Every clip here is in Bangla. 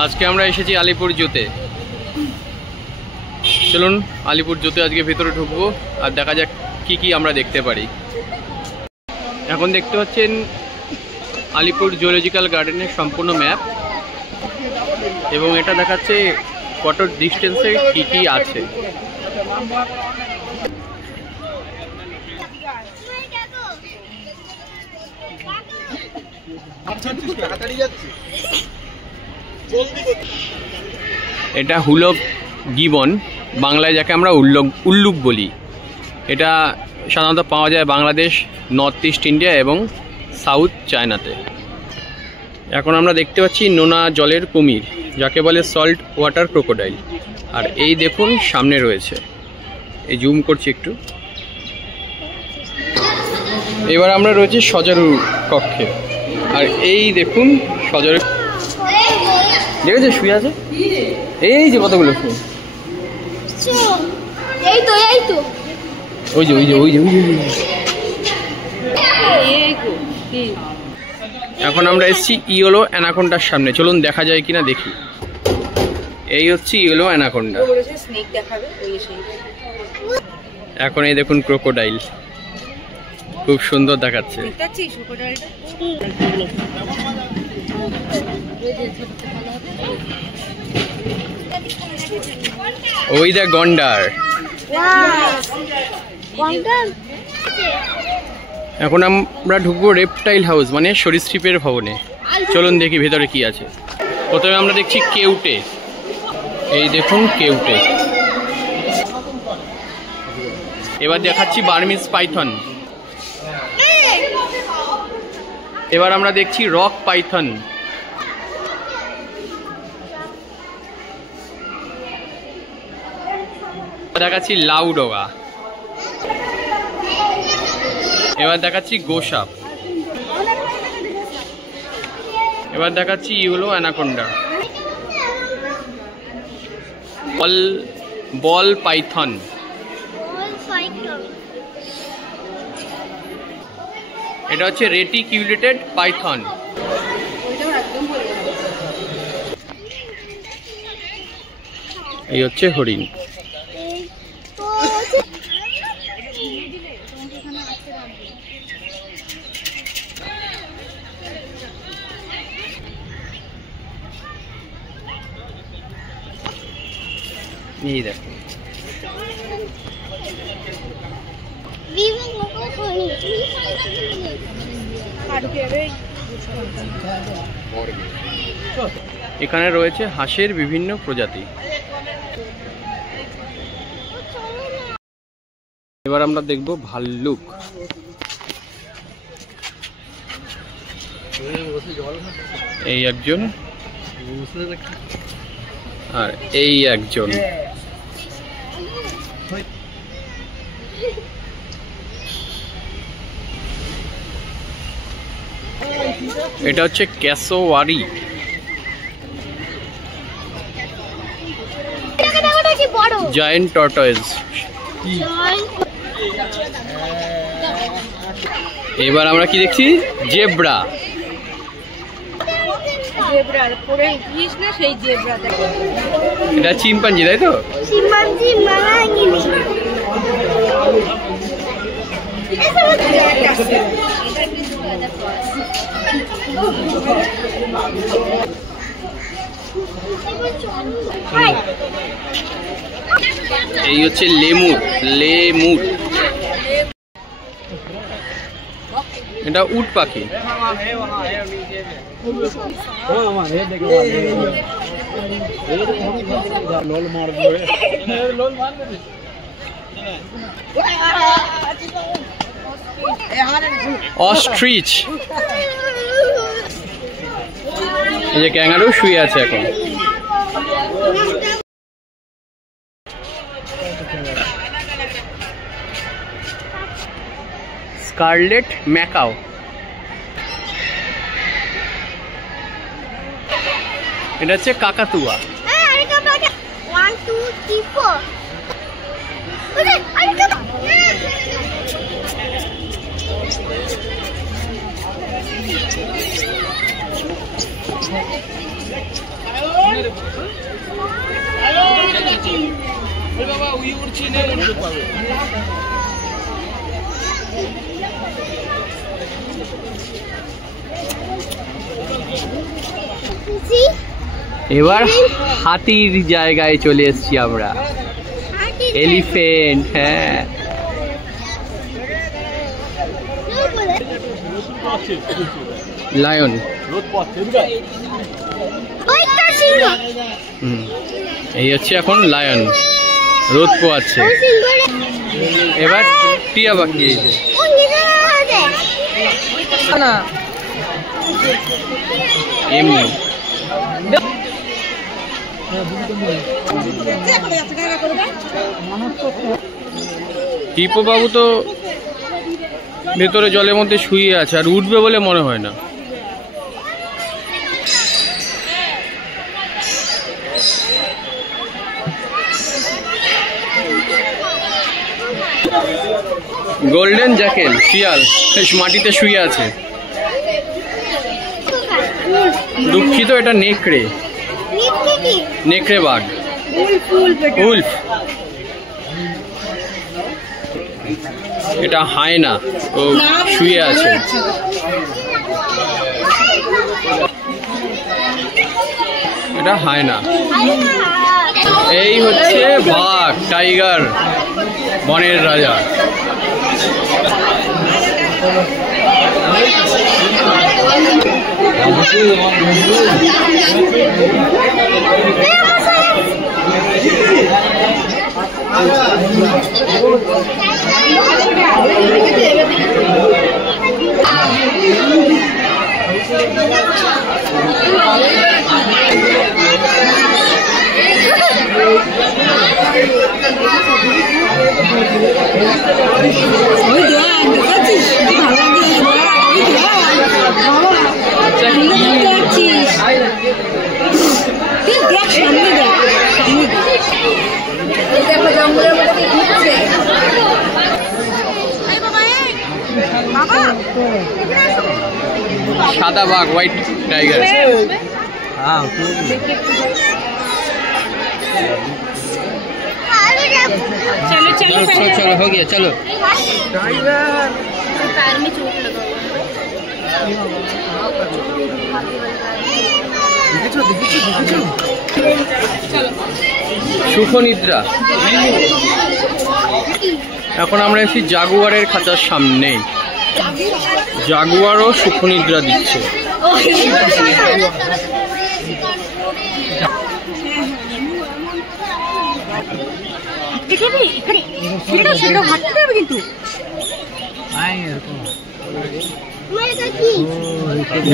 আজকে আমরা এসেছি আলিপুর জুতে। চলুন আলিপুর জুতে আজকে ভেতরে ঢুকবো আর দেখা যাক কি কি আমরা দেখতে পারি। এখন দেখতে পাচ্ছেন আলিপুর জুলজিক্যাল গার্ডেনের সম্পূর্ণ ম্যাপ, এবং এটা দেখাচ্ছে কত ডিস্টেন্সে কি কি আছে। এটা হুলক গিবন, বাংলায় যাকে আমরা উল্লুক বলি। এটা সাধারণত পাওয়া যায় বাংলাদেশ, নর্থ ইস্ট ইন্ডিয়া এবং সাউথ চায়নাতে। এখন আমরা দেখতে পাচ্ছি নোনা জলের কুমির, যাকে বলে সল্ট ওয়াটার ক্রোকোডাইল। আর এই দেখুন সামনে রয়েছে, এই জুম করছি একটু। এবার আমরা রয়েছি সজারু কক্ষে, আর এই দেখুন সজারু দেখেছে শুয়ে আছে, এই যে কতগুলো ফুল, ওই যে ওই যে ওই যে ওই যে। এখন আমরা এসেছি ইয়েলো অ্যানাকোন্ডার সামনে, চলুন দেখা যায় কিনা দেখি। এই হচ্ছে ইয়েলো অ্যানাকোন্ডা। এখন এই দেখুন ক্রোকোডাইল, খুব সুন্দর দেখাচ্ছে। ওই দা গন্ডার। এখন আমরা ঢুকবো রেপটাইল হাউস, মানে সরীসৃপের ভবনে। চলুন দেখি ভেতরে কি আছে। প্রথমে আমরা দেখছি কেউটে, এই দেখুন কেউটে। এবার দেখাচ্ছি বার্মিজ পাইথন। এবার আমরা দেখছি রক পাইথন। দেখাচ্ছি লাউডোগা। এবার দেখাচ্ছি গোসাপ। এবার দেখাচ্ছি ইয়েলো অ্যানাকোন্ডা। বল পাইথন। এটা হচ্ছে রেটিকিউলেটেড পাইথন। এই হচ্ছে হরিণ। এই দেখো, এখানে রয়েছে হাঁসের বিভিন্ন প্রজাতি। এবার আমরা দেখব ভাল্লুক। এই একজন আর এই একজন। এটা হচ্ছে ক্যাসোওয়ারি। জায়ান্ট টর্টয়েজ। এবার আমরা কি দেখছি, জেব্রা। এটা চিম্পাঞ্জি, তাই তো? এই হচ্ছে লেমুর। এটা উট পাখি। অস্ট্রিচ। এই যে ক্যাঙ্গারু শুয়ে আছে এখন। Scarlet macaw. এটা হচ্ছে কাকাতুয়া। এবার হাতির জায়গায় চলে এসেছি আমরা। এলিফ্যান্ট, হ্যাঁ। লায়ন, এই হচ্ছে এখন লায়ন, রোদ পোয়াচ্ছে। এবার টিয়া পাখি, এমনি টিপো বাবু তো ভেতরে জলের মধ্যে শুয়ে আছে, আর উঠবে বলে মনে হয় না। গোল্ডেন জ্যাকেল শিয়াল মাটিতে শুয়ে আছে। দুঃখিত, এটা নেকড়ে, নেকড়ে বাঘ, উল্ফ। এটা হায়না, ও শুয়ে আছে। এটা হায়না। এই হচ্ছে বাঘ, টাইগার, বনের রাজা। সাদা বাঘ, হোয়াইট টাইগার। चलो चलो चलो चलो हो गया, चलो। पैर में चोट लगा সুখনিদ্রা। এখন আমরা এসেছি জাগুয়ারের খাঁচার সামনে। জাগুয়ারও সুখনিদ্রা দিচ্ছে।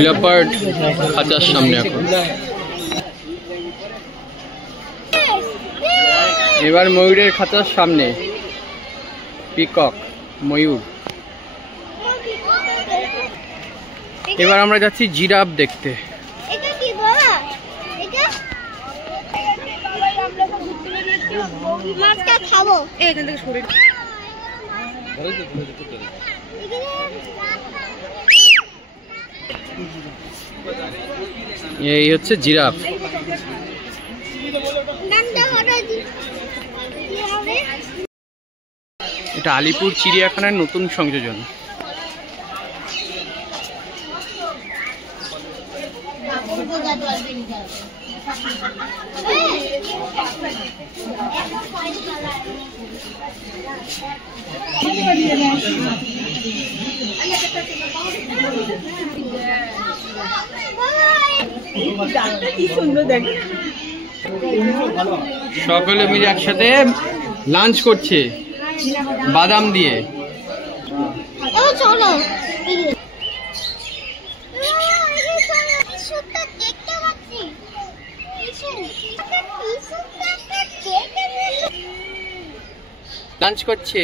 লেপার্ড খাঁচার সামনে এখন। এবার ময়ূরের খাঁচার সামনে, পিকক, ময়ূর। এবার আমরা যাচ্ছি জিরাফ দেখতে। এই হচ্ছে জিরাফ। এটা আলিপুর চিড়িয়াখানার নতুন সংযোজন। সকলে মিলে একসাথে লাঞ্চ করছে বাদাম দিয়ে। লাঞ্চ করছে।